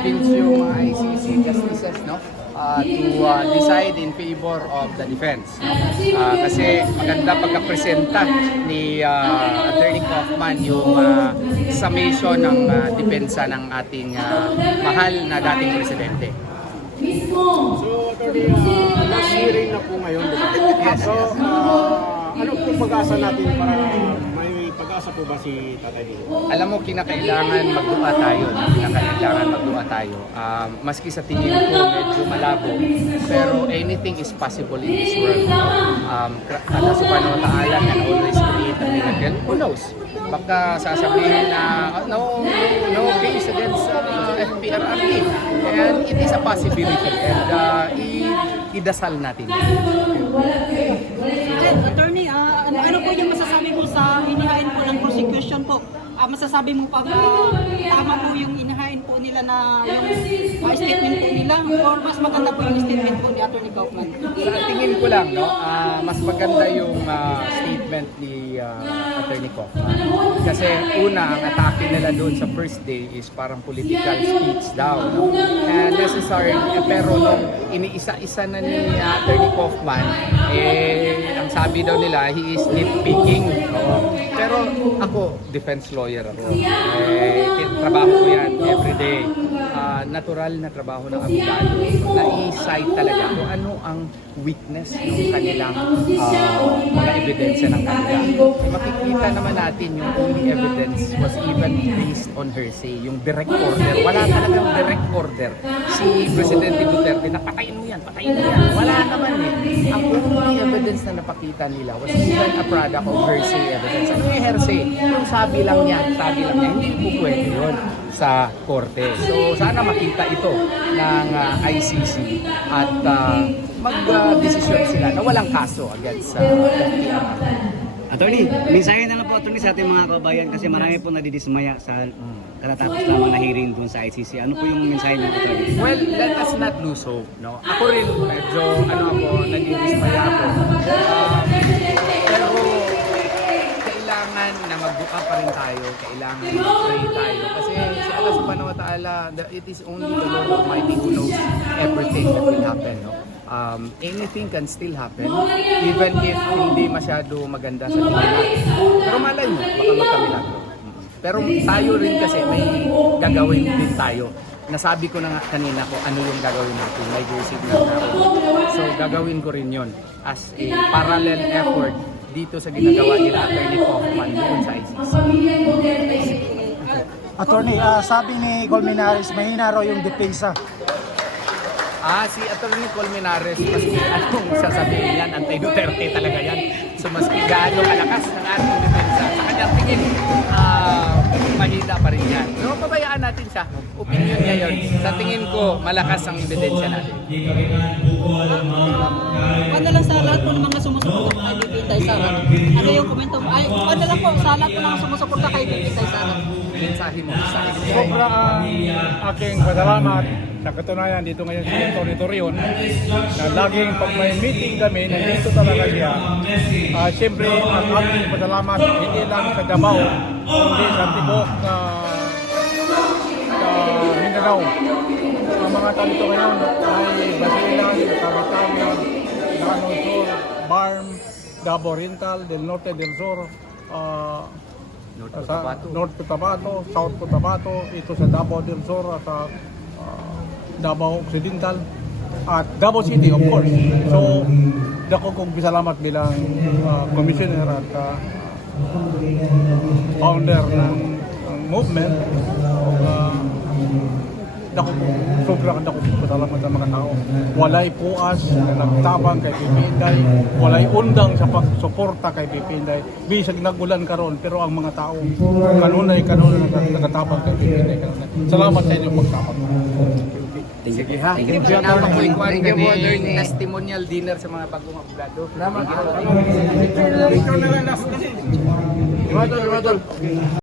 convince yung mga ICC justices, no, to decide in favor of the defense. Kasi maganda pagkapresenta ni Attorney Kaufman yung summation ng depensa ng ating mahal na dating presidente. So, Attorney, last hearing na po ngayon, di ba? Yes, So, yes. ano po pag-asa natin para may pag-asa po ba si Tatay Digong? Alam mo, kinakailangan magdua tayo. No? Kinakailangan magdua tayo. Maski sa tingin ko medyo malabo, pero anything is possible in this world. Allah subhanahu wa ta'ala can always create a miracle. Who knows? Baka sasabihin na no case against FPRRD. And it is a possibility. And idasal natin. Attorney, ano po yung masasabi mo sa inihain po ng prosecution po? Masasabi mo pag tama po yung inihain po nila na yung statement po nila or mas maganda po yung statement po ni Attorney Kaufman? Sa tingin ko lang, no, mas maganda yung statement ni Attorney Kaufman. Kasi una, ang atake nila doon sa first day is parang political speech daw. No? Necessary, pero nung iniisa-isa na ni Attorney Kaufman, ang sabi daw nila, he is nitpicking. No? Pero ako, defense lawyer ako. Trabaho ko yan everyday. Natural na trabaho ng abogado na i-cite talaga kung ano ang weakness ng kanilang mga ebidensya ng kanila. Makikita naman natin yung only evidence was even based on hearsay, yung direct order. Wala talagang direct order. Si Presidente Duterte na patayin mo yan. Wala naman eh. Ang only evidence na napakita nila was even a product of hearsay evidence. Ano yung hearsay? Yung sabi lang niya. Hindi po pwede yun sa korte. So sana makita ito ng ICC at mag-desisyon sila na walang kaso against FPR. Attorney, mensahe na lang po, Attorney, sa ating mga kabayan kasi marami po nadidismaya sa katatapos lamang na hearing dun sa ICC. Ano po yung mensahe niyo, Attorney? Well, let us not lose hope. No? Ako rin, medyo nadidismaya ako. Pero kailangan na magbuka pa rin tayo, kailangan mag-pray tayo. Kasi si Allah subhanahu wa ta'ala, it is only the Lord Almighty who knows everything that will happen. No? Anything can still happen, even if hindi masyado maganda sa tingin natin. Pero malay mo, baka magkamilagro. Pero tayo rin kasi may gagawin din tayo. Nasabi ko na nga kanina ko ano yung gagawin natin, may signal na ako. So gagawin ko rin yon as a parallel effort dito sa ginagawa nila Attorney Kaufman doon sa ICC. Attorney, sabi ni Colmenares, mahina raw yung depensa. Si Attorney Colmenares, maski anong sasabihin yan, anti-Duterte talaga yan. So maski gaano kalakas ng ating depensa, sa kanyang tingin, mahina pa rin yan. Pero pabayaan natin siya, opinion niya yun. Sa tingin ko, malakas ang ebidensya natin. Ano lang sa lahat po ng mga sumusuporta kay Bibitay Sara? Ano yung komento mo? Ano lang po sa lahat po ng sumusuporta kay Bibitay Sara? Mensahe mo sa akin. Sobra ang aking pasalamat sa katunayan dito ngayon sa Tony Torion na laging pag may meeting kami, nandito talaga siya. Siyempre, ang aking pasalamat hindi lang sa Davao, kundi sa Tibok sa Mindanao. Ang mga tao dito ngayon ay Basilan, Cavitanan, Lanao Sur, Barm, Davao Oriental, Del Norte, Del Sur, North Cotabato, South Cotabato, ito sa Davao del Sur at sa Davao Occidental at Davao City, of course. So, dako kong bisalamat bilang commissioner at founder ng movement. Sobrang dako kong bisalamat sa mga tao. Walay puas na nagtabang kay Pipi Inday, walay undang sa pagsuporta kay Pipi Inday. Bisag nagulan karon pero ang mga tao kanunay nagatabang kay Pipi Inday. Salamat sa inyong pagtabang. Sige ha. Thank you po, Attorney. Testimonial dinner sa mga bagong abogado. Salamat. Ikaw na lang last kasi.